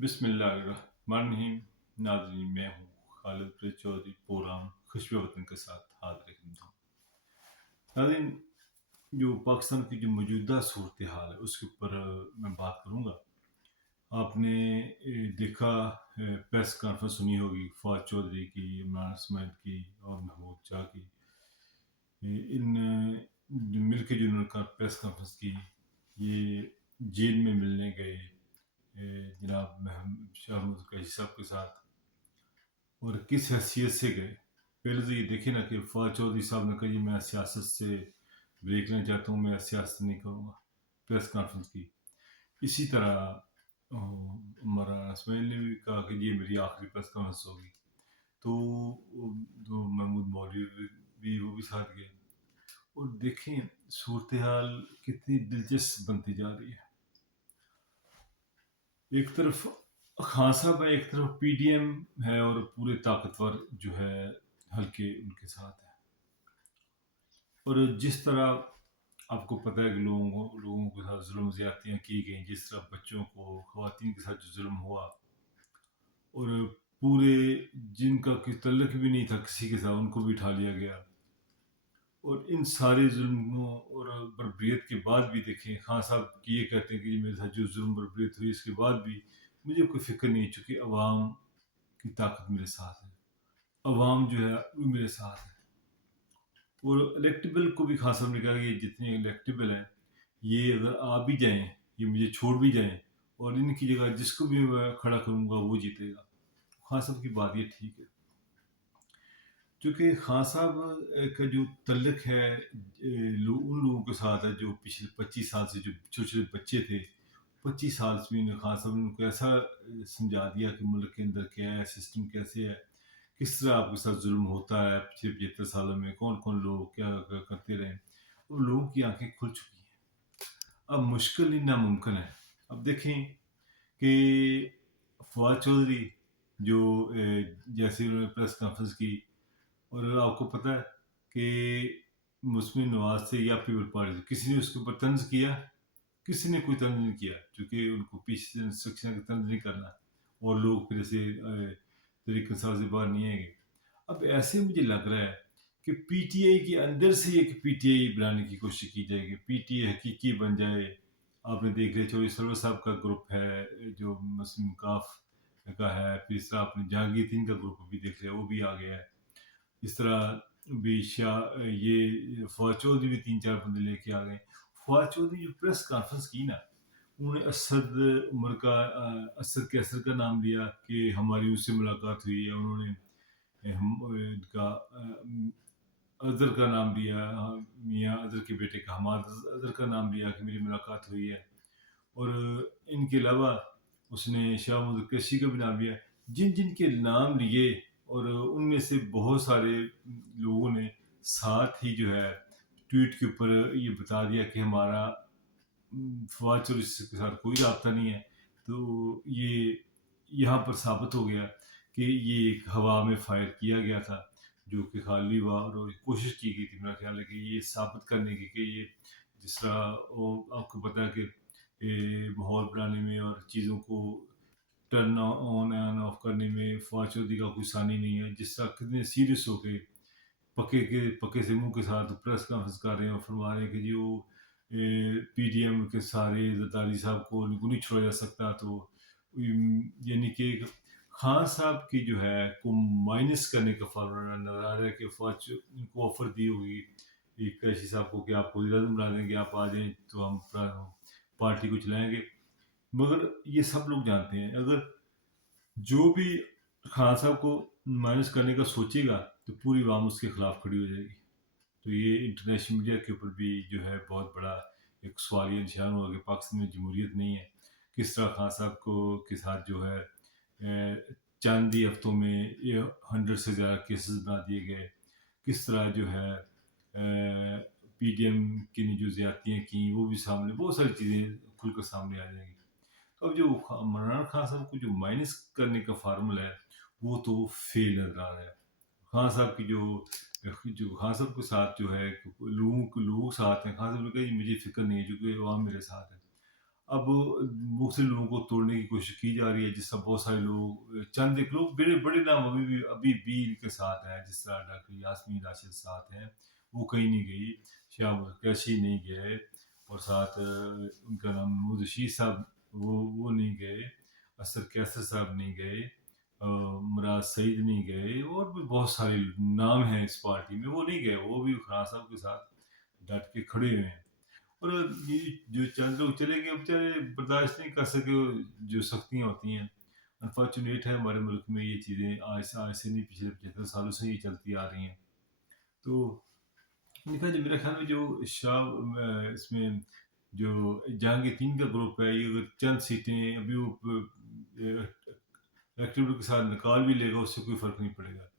बिस्मिल्लाहिर्रहमानिर्रहीम। नाज़रीन, मैं हूँ खालिद रज़ा चौधरी। प्रोग्राम खुशबे वतन के साथ हाजिर खिदमत हूँ। नाज़रीन, जो पाकिस्तान की जो मौजूदा सूरत हाल है उसके ऊपर मैं बात करूँगा। आपने देखा, प्रेस कॉन्फ्रेंस सुनी होगी फवाद चौधरी की, इमरान इसमाइल की और महमूद शाह की। इन मिल के जिन्होंने प्रेस कॉन्फ्रेंस की, ये जेल में मिलने गए जनाब शाह महमूद कैसी साहब के साथ, और किस हैसियत से गए। पहले तो ये देखे ना कि फवाद चौधरी साहब ने कहा जी मैं सियासत से ब्रेक लेना चाहता हूँ, मैं सियासत नहीं करूँगा, प्रेस कॉन्फ्रेंस की। इसी तरह इमरान इसमाइल ने भी कहा कि ये मेरी आखिरी प्रेस कॉन्फ्रेंस होगी। तो जो महमूद मौलवी भी वो भी साथ गए। और देखें सूरत हाल कितनी दिलचस्प बनती जा रही है। एक तरफ खान साहब है, एक तरफ पीडीएम है, और पूरे ताकतवर जो है हल्के उनके साथ है। और जिस तरह आपको पता है कि लोगों के साथ जुल्म ज़्यादतियाँ की गई, जिस तरह बच्चों को, ख़वातीन के साथ जो जुल्म हुआ, और पूरे जिनका कोई तल्लुक भी नहीं था किसी के साथ उनको भी उठा लिया गया। और इन सारे जुल्मों और बर्बरियत के बाद भी देखें, खान साहब ये कहते हैं कि मेरे साथ जो जुल्म बर्बरियत हुई इसके बाद भी मुझे कोई फ़िक्र नहीं, चूँकि अवाम की ताकत मेरे साथ है, अवाम जो है वो मेरे साथ है। और इलेक्टेबल को भी खान साहब ने कहा कि ये जितने इलेक्टेबल हैं, ये अगर आ भी जाएं, ये मुझे छोड़ भी जाएं, और इनकी जगह जिसको भी मैं खड़ा करूँगा वो जीतेगा। खान साहब की बात ये ठीक है, क्योंकि खान साहब का जो तल्लक है उन लोगों के साथ है जो पिछले 25 साल से जो छोटे छोटे बच्चे थे। 25 साल में खान साहब ने उनको ऐसा समझा दिया कि मुल्क के अंदर क्या है, सिस्टम कैसे है, किस तरह आपके साथ जुल्म होता है। पिछले 75 सालों में कौन कौन लोग क्या करते रहे, और लोगों की आंखें खुल चुकी हैं। अब मुश्किल ही नामुमकिन है। अब देखें कि फवाद चौधरी जो जैसे उन्होंने प्रेस कॉन्फ्रेंस की, और आपको पता है कि मुस्लिम नवाज से या पीपल पार्टी से किसी ने उसके ऊपर तंज किया, किसी ने कोई तंज नहीं किया, क्योंकि उनको पीछे से इंस्ट्रक्शन का तंज नहीं करना, और लोग फिर से तरीके से बाहर नहीं आएंगे। अब ऐसे मुझे लग रहा है कि पीटीआई के अंदर से एक पीटीआई बनाने की कोशिश की जाएगी, पीटीआई हकीकी बन जाए। आपने देख लिया चौधरी सरवर साहब का ग्रुप है जो मुस्लिम काफ का है, फिर इस तरह आपने जहांगीर तीन का ग्रुप भी देख लिया, वो भी आ गया है। इस तरह भी शाह ये फवाद चौधरी भी 3-4 बंदे लेके आ गए। फवाद चौधरी जो प्रेस कॉन्फ्रेंस की ना, उन्होंने असद उमर का असद कैसर का नाम लिया कि हमारी उससे मुलाकात हुई है। उन्होंने हम इनका अदर का नाम लिया, मियाँ अदर के बेटे का हमाद अदर का नाम लिया कि मेरी मुलाकात हुई है। और इनके अलावा उसने शाह महमूद कैसी का भी नाम लिया। जिन जिन के नाम लिए, और उनमें से बहुत सारे लोगों ने साथ ही जो है ट्वीट के ऊपर ये बता दिया कि हमारा फवाद चौधरी के साथ कोई राब्ता नहीं है। तो ये यहाँ पर साबित हो गया कि ये एक हवा में फायर किया गया था, जो कि खाली हुआ, और कोशिश की गई थी मेरा ख्याल है कि ये साबित करने की कि ये जिस तरह वो आपको पता है कि माहौल बनाने में और चीज़ों को टर्न ऑन एंड ऑफ करने में फवाद चौधरी का कोई सानी नहीं है। जिस तरह कितने सीरियस हो के पक्के से मुंह के साथ प्रेस कॉन्फ्रेंस कर रहे हैं और फरमा रहे हैं कि जी वो पीडीएम के सारे जरदारी साहब को उनको नहीं छोड़ा जा सकता। तो यानी कि खान साहब की जो है को माइनस करने का फॉर्मूला नजर आ रहा है कि फौज इनको ऑफर दी होगी एक कैसी साहब को कि आपको वज़ीर आज़म बना देंगे, आप आ जाएं तो हम पार्टी को चलाएंगे। मगर ये सब लोग जानते हैं, अगर जो भी खान साहब को माइनस करने का सोचेगा तो पूरी आवाम उसके खिलाफ खड़ी हो जाएगी। तो ये इंटरनेशनल मीडिया के ऊपर भी जो है बहुत बड़ा एक सवालिया निशान हुआ कि पाकिस्तान में जमहूरियत नहीं है। किस तरह खान साहब को के साथ जो है चंद ही हफ्तों में ये 100 से ज़्यादा केसेस बना दिए गए। किस तरह जो है पीडीएम की ने जो ज़्यादतियाँ की वो भी सामने, बहुत सारी चीज़ें खुलकर सामने आ जाएंगी। तो अब जो इमरान खान साहब को जो माइनस करने का फार्मूला है वो तो फेल नजर आ रहा है। खान साहब की जो खान साहब के साथ जो है लोग साथ हैं, खान साहब ने कहा मुझे फिक्र नहीं है क्योंकि अवाम मेरे साथ है। अब मुख्तलिफ लोगों को तोड़ने की कोशिश की जा रही है, जिस तरह बहुत सारे लोग, चंद एक लोग बड़े बड़े नाम अभी भी इनके साथ हैं, जिस तरह डॉक्टर यास्मीन राशिद साथ हैं, वो कहीं नहीं गई, श्याम कैशी नहीं गए, और साथ उनका नाम महमूद रशीद साहब, वो नहीं गए, असर कैसर साहब नहीं गए, मुराद सईद नहीं गए, और भी बहुत सारे नाम हैं इस पार्टी में, वो नहीं गए, वो भी खान साहब के साथ डट के खड़े हुए हैं। और ये जो चंद लोग चले गए, बेचारे बर्दाश्त नहीं कर सके जो सख्तियाँ होती हैं। अनफॉर्चुनेट है, हमारे मुल्क में ये चीज़ें आज से नहीं, पिछले 75 सालों से ये चलती आ रही हैं। तो देखा जो मेरे ख्याल में जो इसमें जो जहांगीर का ग्रुप है, ये अगर चंद सीटें अभी वो इलेक्टेड के साथ निकाल भी लेगा, उससे कोई फ़र्क नहीं पड़ेगा।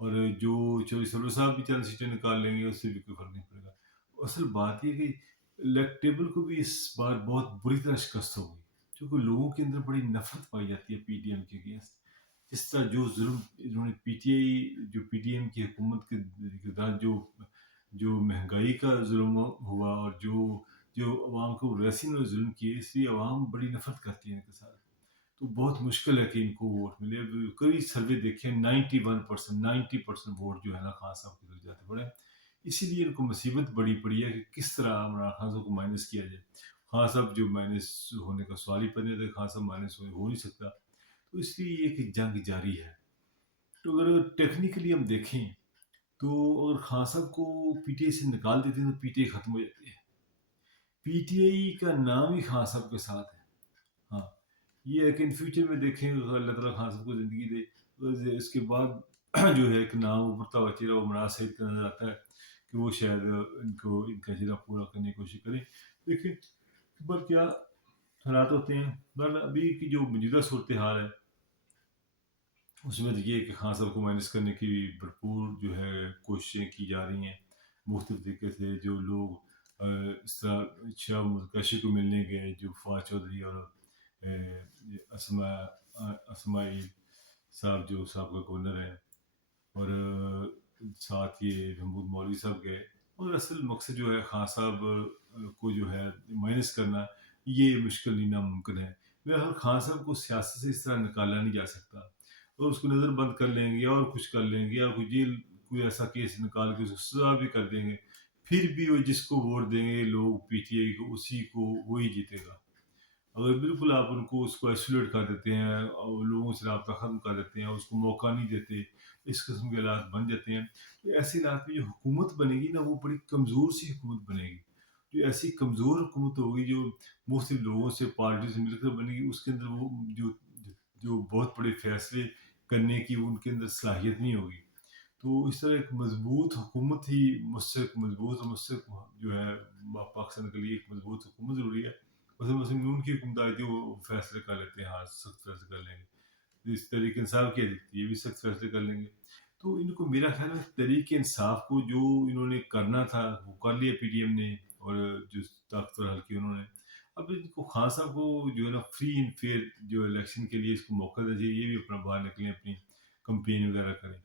और जो चौधरी सरवर साहब भी चंद सीटें निकाल लेंगे, उससे भी कोई फ़र्क नहीं पड़ेगा। असल बात ये है कि इलेक्टेबल को भी इस बार बहुत बुरी तरह शिकस्त हो गई, क्योंकि लोगों के अंदर बड़ी नफरत पाई जाती है पीडीएम के अगेंस्ट। जिस तरह जो जुल्म इन्होंने पीटीआई जो पीडीएम की हुकूमत के दौरान जो महंगाई का जुल्म हुआ, और जो जो अवाम को वैसे इन्होंने जुल्म किए, इसलिए अवाम बड़ी नफरत करती है इनके साथ। तो बहुत मुश्किल है कि इनको वोट मिले। अब कई सर्वे देखे, 91% 90% वोट जो है ना खान साहब की तरफ जाते पड़े। इसीलिए इनको मुसीबत बड़ी पड़ी है कि किस तरह इमरान खान साहब को माइनस किया जाए। खान साहब जो माइनस होने का सवाल ही पैदा नहीं था, खान साहब माइनस हो नहीं सकता। तो इसलिए ये कि जंग जारी है। तो अगर टेक्निकली हम देखें, तो अगर खान साहब को पीटीआई से निकाल देते हैं तो पीटीआई खत्म हो जाती है। पीटीआई का नाम ही खान साहब के साथ है। हाँ, ये है कि इन फ्यूचर में देखें, अगर अल्लाह ताला खान साहब को ज़िंदगी दे, तो इसके बाद जो है एक नाम उभरता हुआ चेहरा उमरान सईद का नज़र आता है, कि वो शायद इनका चेहरा पूरा करने की कोशिश करें। देखिए, पर क्या हालात होते हैं। बहरहाल अभी की जो मौजूदा सूरत हाल है, उसमें तो ये है कि खान साहब को माइनस करने की भरपूर जो है कोशिशें की जा रही हैं। मुख्तलिफ तरीके से जो लोग इस तरह शाह मुर्तशी को मिलने गए, जो फवाद चौधरी और अ, असमा असमाई साहब जो साहब का गवर्नर है, और साथ ये महमूद मौलवी साहब गए। और असल मकसद जो है खान साहब को जो है माइनस करना, ये मुश्किल नहीं नामुमकिन है। बहरहाल खान साहब को सियासत से इस तरह निकाला नहीं जा सकता, और उसको नज़र बंद कर लेंगे और कुछ कर लेंगे, या कोई जेल कोई ऐसा केस निकाल के उसको सजा भी कर देंगे, फिर भी वो जिसको वोट देंगे लोग पीटीआई को, उसी को वही जीतेगा। अगर बिल्कुल आप उनको उसको आइसोलेट कर देते हैं और लोगों से रब्ता ख़त्म कर देते हैं, उसको मौका नहीं देते, इस किस्म के हालात बन जाते हैं, तो ऐसे हालात में जो हुकूमत बनेगी ना, वो बड़ी कमज़ोर सी हुकूमत बनेगी। जो ऐसी कमज़ोर हुकूमत होगी, जो मुख्तलिफ लोगों से, पार्टी से मिलकर बनेगी, उसके अंदर वो जो जो बहुत बड़े फ़ैसले करने की उनके अंदर सलाहियत नहीं होगी। तो इस तरह एक मज़बूत हुकूमत ही मुझसे मज़बूत और मुझसे जो है पाकिस्तान के लिए एक मज़बूत हुकूमत ज़रूरी है। उसमें मुस्लिम नून की हुकूमत आई थी, वो फैसले कर लेते हैं, हाँ सख्त फैसले कर लेंगे। तो इस तहरीक इंसाफ की है, ये भी सख्त फैसले कर लेंगे। तो इनको मेरा ख्याल है तहरीक इंसाफ को जो इन्होंने करना था वो कर लिया पीडीएम ने, और जो ताकतवर हल्के उन्होंने। अब इनको खान साहब को जो है ना फ्री एंड फेयर जो इलेक्शन के लिए इसको मौका दे दीजिए, ये भी अपना बाहर निकलें, अपनी कंपेन वगैरह करें।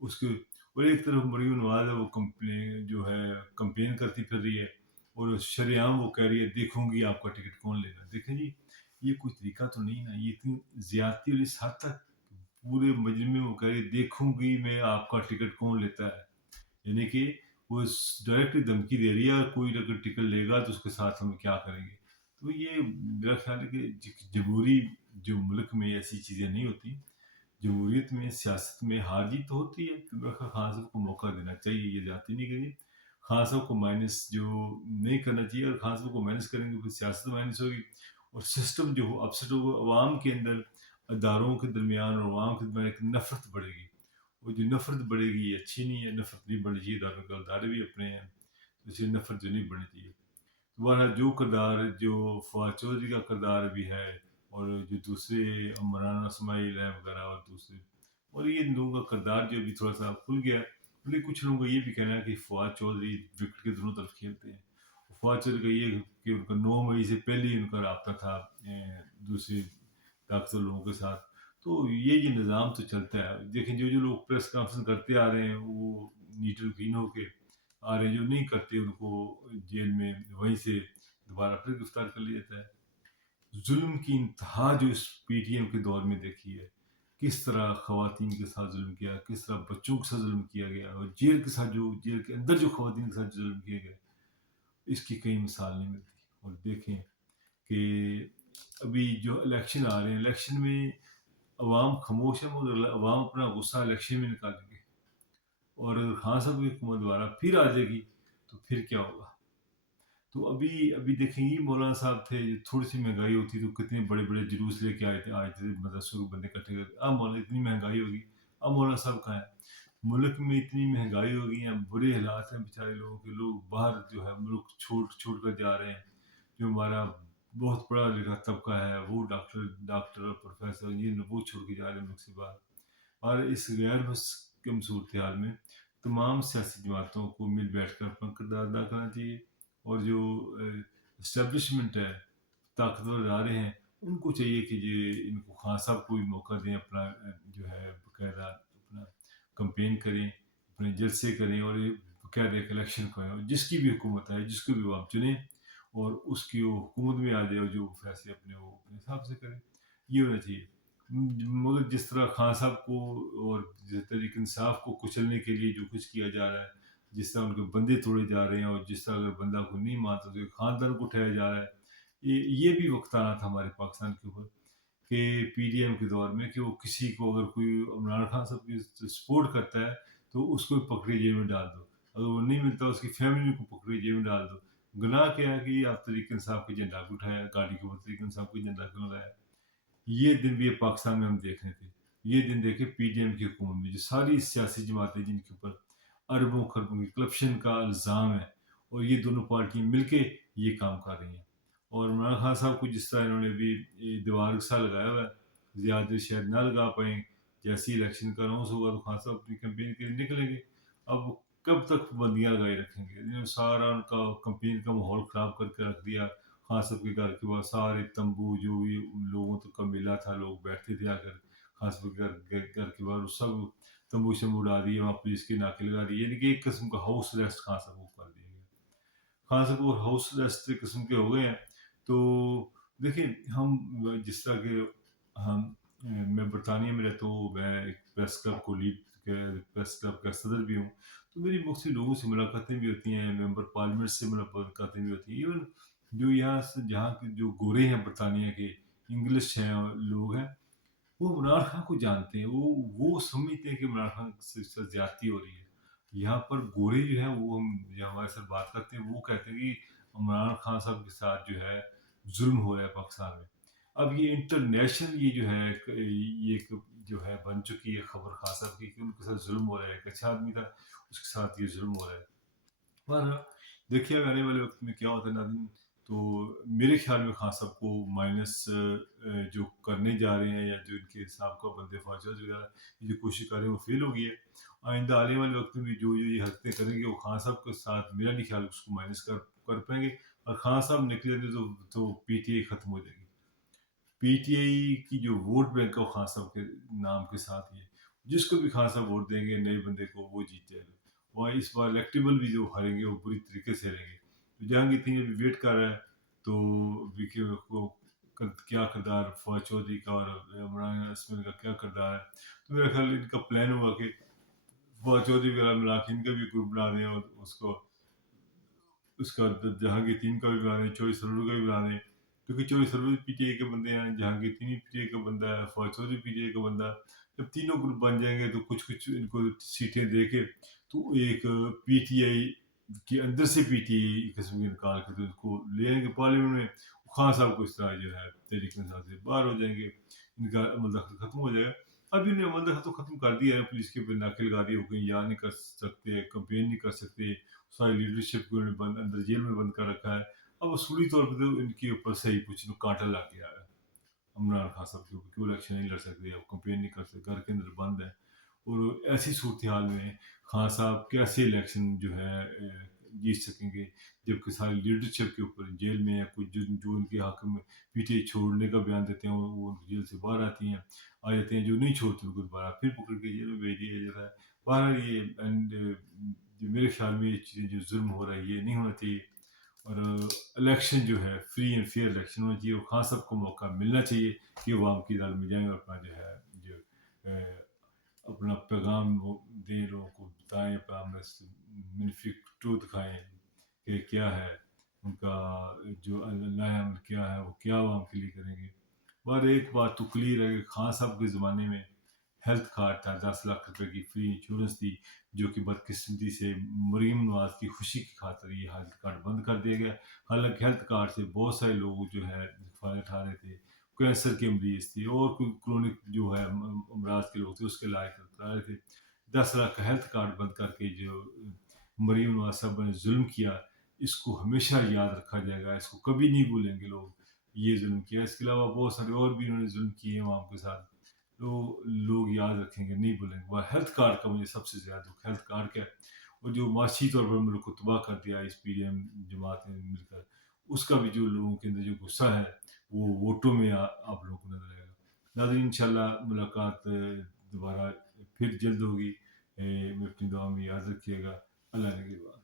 उसके और एक तरफ मरीम नवाज है, वो कंप्लेन जो है कंपेन करती फिर रही है, और शरेआम वो कह रही है देखूंगी आपका टिकट कौन लेगा। देखें जी, ये कोई तरीका तो नहीं ना, ये इतनी ज्यादती और इस हद तक पूरे मजमे में वो कह रही है देखूंगी मैं आपका टिकट कौन लेता है। यानी कि वो डायरेक्ट धमकी दे रही है, कोई अगर टिकट लेगा तो उसके साथ हम क्या करेंगे। तो ये मेरा ख्याल है कि जमहूरी जो मुल्क में ऐसी चीज़ें नहीं होती। जमहूरियत में, सियासत में हार जीत तो होती है, तो मेरा ख्याल खान साहब को मौका देना चाहिए, ये जाती नहीं करिए। खान साहब को माइनस जो नहीं करना चाहिए, और खान साहब को माइनस करेंगे फिर सियासत माइनस होगी, और सिस्टम जो हो अपसेट होगा, अवाम के अंदर, अदारों के दरमियान और अवाम के दरमियान एक नफरत बढ़ेगी। और जो नफरत बढ़ेगी ये अच्छी नहीं है, नफरत नहीं बढ़नी चाहिए, इदारों के अदारे भी अपने हैं, तो इसलिए नफरत जो नहीं बढ़नी चाहिए। तुम्हारा जो किरदार, जो फवाद चौधरी का किरदार भी है, और जो दूसरे मौलाना इस्माइल है वगैरह, और दूसरे, और ये इन लोगों का किरदार जो भी थोड़ा सा खुल गया है। लेकिन कुछ लोगों का ये भी कहना है कि फवाद चौधरी विकेट के दोनों तरफ खेलते हैं। फवाद चौधरी का ये कि उनका 9 मई से पहले ही उनका रबता था दूसरे ताकतवर लोगों के साथ। तो ये निज़ाम तो चलता है। देखें, जो जो लोग प्रेस कॉन्फ्रेंस करते आ रहे हैं, वो नीट एंड क्लीन होके आ रहे हैं, जो नहीं करते उनको जेल में वहीं से दोबारा फिर गिरफ्तार कर लिया जाता है। ظلم کی انتہا جو اس پی ٹی ایم کے دور میں دیکھی ہے، کس طرح خواتین کے ساتھ ظلم کیا، کس طرح بچوں کے ساتھ ظلم کیا گیا، اور جیل کے ساتھ جو جیل کے اندر جو خواتین کے ساتھ ظلم کیا گیا، اس کی کئی مثال نہیں ملتی۔ اور دیکھیں کہ ابھی جو الیکشن آ رہے ہیں، الیکشن میں عوام خاموش ہے، مگر عوام اپنا غصہ الیکشن میں نکالیں گے، اور اگر خان صاحب کی حکومت دوبارہ پھر آ جائے گی تو پھر کیا ہوگا؟ تو ابھی دیکھیں یہ مولانا صاحب تھے، تھوڑی سی مہنگائی ہوتی تو کتنے بڑے بڑے جلوس لے کے آئے تھے مدرسوں کے بندے اکٹھے کر کے، اب مولانا اتنی مہنگائی ہوگی، اب مولانا صاحب کہاں ہیں؟ ملک میں اتنی مہنگائی ہو گئی ہے، برے حالات ہیں بیچارے لوگوں کے، لوگ باہر جو ہے ملک چھوڑ کر جا رہے ہیں، جو ہمارا بہت پڑھا لکھا طبقہ ہے وہ ڈاکٹر اور پروفیسر انجینئر وہ چھوڑ کے جا رہے ہیں ملک سے باہر۔ اور اس غیر مسکم صورتحال میں تمام سیاسی جماعتوں کو مل بیٹھ کر اپنا کردار ادا کرنا چاہیے، اور جو اسٹیبلشمنٹ ہے، طاقتور ادارے ہیں، ان کو چاہیے کہ یہ ان کو خان صاحب کو بھی موقع دیں، اپنا جو ہے باقاعدہ اپنا کمپین کریں، اپنے جلسے کریں، اور یہ باقاعدہ ایک الیکشن کریں، اور جس کی بھی حکومت ہے جس کو بھی وہ آپ چنیں، اور اس کی وہ حکومت میں آ جائے، اور جو فیصلے وہ اپنے حساب سے کریں، یہ ہونا چاہیے۔ مگر جس طرح خان صاحب کو اور تحریک انصاف کو کچلنے کے لیے جو کچھ کیا جا رہا ہے، جس طرح ان کے بندے توڑے جا رہے ہیں، اور جس طرح اگر بندہ کو نہیں مانتا تو خاندان کو اٹھایا جا رہا ہے، یہ بھی وقت آنا تھا ہمارے پاکستان کے اوپر کہ پی ڈی ایم کے دور میں کہ وہ کسی کو اگر کوئی عمران خان صاحب کی سپورٹ کرتا ہے تو اس کو پکڑے جیل میں ڈال دو، اگر وہ نہیں ملتا اس کی فیملی کو پکڑے جیل میں ڈال دو۔ گناہ کیا ہے کہ آپ تحریک انصاف کے جھنڈا کو اٹھایا، گاڑی کے اوپر تحریک انصاف کے جھنڈا کیوں لگایا؟ یہ دن بھی پاکستان میں ہم دیکھ رہے تھے، یہ دن دیکھے پی ڈی ایم کی حکومت میں جو ساری سیاسی جماعتیں جن کے اوپر اربوں خربوں کی کرپشن کا الزام ہے، اور یہ دونوں پارٹیاں مل کے یہ کام کر رہی ہیں۔ اور عمران خان صاحب کو جس طرح انہوں نے بھی دیوار کا سا لگایا ہوا ہے، زیادہ شاید نہ لگا پائیں، جیسے ہی الیکشن کا اناؤنس ہوگا تو خان صاحب اپنی کمپین کے لیے نکلیں گے۔ اب کب تک بندیاں لگائی رکھیں گے؟ انہوں نے سارا ان کا کمپین کا ماحول خراب کر کے رکھ دیا۔ خان صاحب کے گھر کے بعد سارے تمبو جو بھی لوگوں تو کا ملا تھا، لوگ بیٹھتے تھے آ کر خان صاحب کے گھر کے بعد، سب تمبو شمبو اڑا دیے، وہاں پولیس کے ناکے لگا دیے، یعنی کہ ایک قسم کا ہاؤس ریسٹ خان صاحب کو کر دیا گیا۔ خان صاحب کو ہاؤس ریسٹ قسم کے ہو گئے ہیں۔ تو دیکھیں ہم جس طرح کے ہم میں برطانیہ میں رہتا ہوں، میں ایک پریس کلب کو پریس کلب کا صدر بھی ہوں، تو میری مختلف لوگوں سے ملاقاتیں بھی ہوتی ہیں، ممبر پارلیمنٹ سے ملاقاتیں بھی ہوتی ہیں، ایون جو یہاں سے جہاں کے جو گورے ہیں برطانیہ کے، انگلش ہیں اور لوگ ہیں، وہ عمران خان کو جانتے ہیں، وہ سمجھتے ہیں کہ عمران خان سے زیادتی ہو رہی ہے۔ یہاں پر گورے جو ہیں وہ ہم جو ہمارے ساتھ بات کرتے ہیں وہ کہتے ہیں کہ عمران خان صاحب کے ساتھ جو ہے ظلم ہو رہا ہے پاکستان میں۔ اب یہ انٹرنیشنل یہ جو ہے یہ ایک جو ہے بن چکی ہے خبر خان صاحب کی کہ ان کے ساتھ ظلم ہو رہا ہے، ایک اچھا آدمی تھا اس کے ساتھ یہ ظلم ہو رہا ہے۔ پر دیکھیے اب آنے والے وقت میں کیا ہوتا ہے ناظرین، تو میرے خیال میں خان صاحب کو مائنس جو کرنے جا رہے ہیں، یا جو ان کے سابقہ بندے فوجیز وغیرہ یہ جو کوشش کر رہے ہیں وہ فیل ہو گئی ہے۔ آئندہ آنے والے وقت میں بھی جو یہ حرکتیں کریں گے وہ خان صاحب کے ساتھ میرا نہیں خیال اس کو مائنس کر پائیں گے، اور خان صاحب نکلے تو پی ٹی آئی ختم ہو جائے گی۔ پی ٹی آئی کی جو ووٹ بینک ہے وہ خان صاحب کے نام کے ساتھ ہی ہے، جس کو بھی خان صاحب ووٹ دیں گے نئے بندے کو وہ جیت جائے گا۔ اور اس بار الیکٹیبل بھی جو ہاریں گے وہ بری طریقے سے ہاریں گے۔ تو جہانگیر تین ابھی ویٹ کر رہا ہے، تو کیا کردار فواد چودھری کا اور عمران اسمل کا کیا کردار ہے، تو میرا خیال ان کا پلان ہوگا کہ فواد چودھری وغیرہ ملا کے ان کا بھی گروپ بنا دیں، اور اس کا جہانگیر تین کا بھی بنا دیں، چوئی سرور کا بھی بنا دیں، کیونکہ چوئی سرور پی ٹی آئی کے بندے ہیں، جہانگیر تین پی ٹی آئی کا بندہ ہے، Fawad Chaudhry P T I کا بندہ ہے۔ جب تینوں گروپ بن جائیں گے تو کچھ ان کو سیٹیں دے کے تو ایک پی ٹی آئی کے اندر سے پی ٹی آئی قسم کے نکال کے تو اس کو لے آئیں گے پارلیمنٹ میں، خان صاحب کو اس طرح جو ہے تحریک انصاف سے باہر ہو جائیں گے، ان کا عمل دخل ختم ہو جائے گا۔ اب انہیں عمل دخل تو ختم کر دیا ہے، پولیس کے ناکے لگا دیے، وہ کہیں یا نہیں کر سکتے، کمپین نہیں کر سکتے، ساری لیڈرشپ کو انہوں نے اندر جیل میں بند کر رکھا ہے۔ اب اصولی طور پہ تو ان کے اوپر صحیح کچھ کانٹا لگ گیا ہے عمران خان صاحب کے اوپر، کیوں الیکشن نہیں لڑ سکتے، اب کمپین نہیں کر سکتے، گھر کے اندر بند ہے۔ اور ایسی صورتحال میں خان صاحب کیسے الیکشن جو ہے جیت سکیں گے، جبکہ ساری لیڈرشپ کے اوپر جیل میں ہے، کچھ جو ان کے حق میں پی ٹی آئی چھوڑنے کا بیان دیتے ہیں وہ جیل سے باہر آ جاتے ہیں، جو نہیں چھوڑتے ان کو دوبارہ پھر پکڑ کے جیل میں بھیج دیا جاتا ہے۔ بہرحال یہ میرے خیال میں یہ چیزیں جو ظلم ہو رہا ہے یہ نہیں ہونا چاہیے، اور الیکشن جو ہے فری اینڈ فیئر الیکشن ہونا چاہیے، اور خان صاحب کو موقع ملنا چاہیے کہ وہ عوام کی دال میں جائیں اور اپنا جو ہے جو اپنا پیغام وہ دیں، لوگوں کو بتائیں، پیغام منیفیکٹو دکھائیں کہ کیا ہے ان کا جو اللہ عمل کیا ہے، وہ کیا عوام کے لیے کریں گے۔ اور ایک بات تو کلیئر ہے کہ خان صاحب کے زمانے میں ہیلتھ کارڈ تھا، 10 لاکھ روپے کی فری انشورنس تھی، جو کہ بدقسمتی سے مریم نواز کی خوشی کی خاطر یہ ہیلتھ کارڈ بند کر دیا گیا۔ حالانکہ ہیلتھ کارڈ سے بہت سارے لوگ جو ہے فائدہ اٹھا رہے تھے، کینسر کے مریض تھے اور کوئی کرونک جو ہے امراض کے لوگ تھے، اس کے علاج کرا رہے تھے۔ 10 لاکھ کا ہیلتھ کارڈ بند کر کے جو مریم نواز صاحب نے ظلم کیا، اس کو ہمیشہ یاد رکھا جائے گا، اس کو کبھی نہیں بھولیں گے لوگ، یہ ظلم کیا۔ اس کے علاوہ بہت سارے اور بھی انہوں نے ظلم کیے ہیں عوام کے ساتھ، تو لوگ یاد رکھیں گے، نہیں بھولیں گے۔ وہ ہیلتھ کارڈ کا مجھے سب سے زیادہ دکھ ہیلتھ کارڈ کا ہے، اور جو معاشی طور پر ملک کو تباہ کر دیا اس پی ڈی ایم جماعت نے مل کر، اس کا بھی جو لوگوں کے اندر جو غصہ ہے وہ ووٹوں میں آپ لوگوں کو نظر آئے گا۔ ناظرین انشاءاللہ ملاقات دوبارہ پھر جلد ہوگی، میں اپنی دعا میں یاد رکھیے گا۔ اللہ نگہبان۔